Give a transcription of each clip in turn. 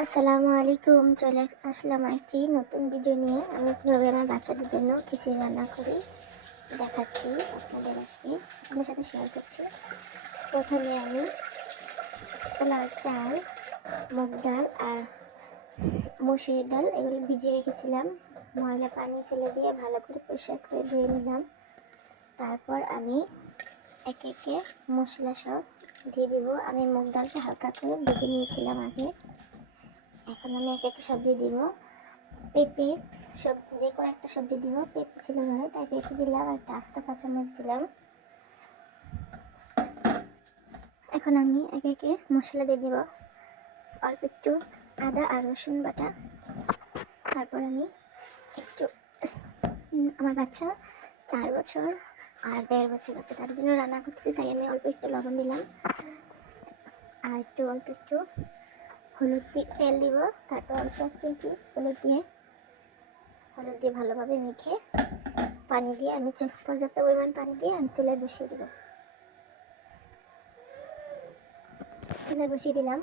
আসসালামু আলাইকুম। চলে আসলাম একটি নতুন ভিডিও নিয়ে। আমি কীভাবে আমার বাচ্চাদের জন্য খিচুড়ি রান্না করি দেখাচ্ছি আপনাদের সাথে শেয়ার করছি। প্রথমে আমি পোলাও চাল, মুগ ডাল আর মসুরের ডাল এগুলো ভিজিয়ে রেখেছিলাম। ময়লা পানি ফেলে দিয়ে ভালো করে পরিষ্কার করে ধুয়ে নিলাম। তারপর আমি একে একে মশলা সব দিয়ে দিব। আমি মুগ ডালটা হালকা করে ভেজে নিয়েছিলাম আগে। এখন আমি একে একে সবজি দিব। পেঁপে যে কোনো একটা সবজি দিব। পেঁপে ছিল ঘরে, তাই পেঁপে দিলাম আর একটা আস্তা কাঁচামরিচ দিলাম। এখন আমি একে একে মশলা দিয়ে দিব। অল্প একটু আদা আর রসুন বাটা। তারপর আমি একটু আমার বাচ্চা 4 বছর আর 1.5 বছর বাচ্চা, তাদের জন্য রান্না করতেছি, তাই আমি অল্প একটু লবণ দিলাম আর অল্প একটু হলুদ তেল দিব। তারপর অল্প একটু হলুদ দিয়ে ভালোভাবে মেখে পানি দিয়ে আমি পর্যাপ্ত পরিমাণ পানি দিয়ে আমি চুলায় বসিয়ে দিলাম।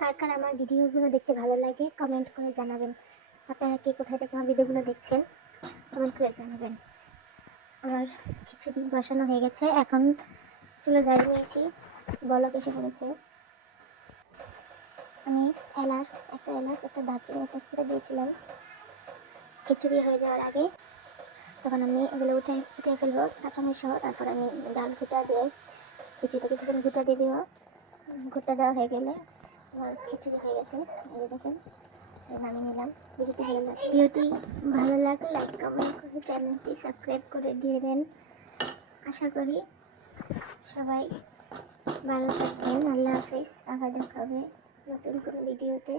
কার কার আমার ভিডিওগুলো দেখতে ভালো লাগে কমেন্ট করে জানাবেন। আপনারা কে কোথায় থেকে আমার ভিডিওগুলো দেখছেন কমেন্ট করে জানাবেন। আমার খিচুড়ি বসানো হয়ে গেছে, এখন চুলা জ্বালিয়ে নিয়েছি, বলক এসে পড়েছে। আমি একটা দারচিনি তেজপাতা দিয়েছিলাম খিচুড়ি হয়ে যাওয়ার আগে। তখন আমি এগুলো উঠে ফেলবো কাঁচামরিচ সহ। তারপর আমি ডাল ঘুটা দিয়ে কিছুক্ষণ ঘুটা দিয়ে দিব। ঘুটা দেওয়া হয়ে গেলে আমার খিচুড়ি হয়ে গেছে। দেখেন নামিয়ে নিলাম। ভিডিওটি ভালো লাগলে লাইক কমেন্ট করে চ্যানেলটি সাবস্ক্রাইব করে দিবেন। আশা করি সবাই ভালো থাকবেন। আল্লাহ হাফিজ। আবার দেখা হবে নতুন কোনো ভিডিওতে।